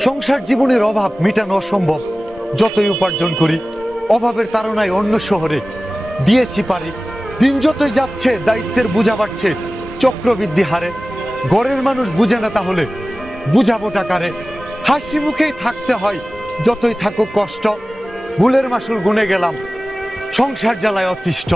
সংসার জীবনের অভাব মেটানো অসম্ভব। যতই উপার্জন করি অভাবের তাড়নায় অন্য শহরে দিয়েছি পারি। দিন যতই যাচ্ছে দায়িত্বের বোঝা বাড়ছে চক্রবৃদ্ধি হারে। ঘরের মানুষ বুঝে না তাহলে বুঝাবো টাকারে। হাসি মুখেই থাকতে হয় যতই থাকুক কষ্ট। ভুলের মাসুল গুনে গেলাম সংসার জ্বালায় অতিষ্ঠ।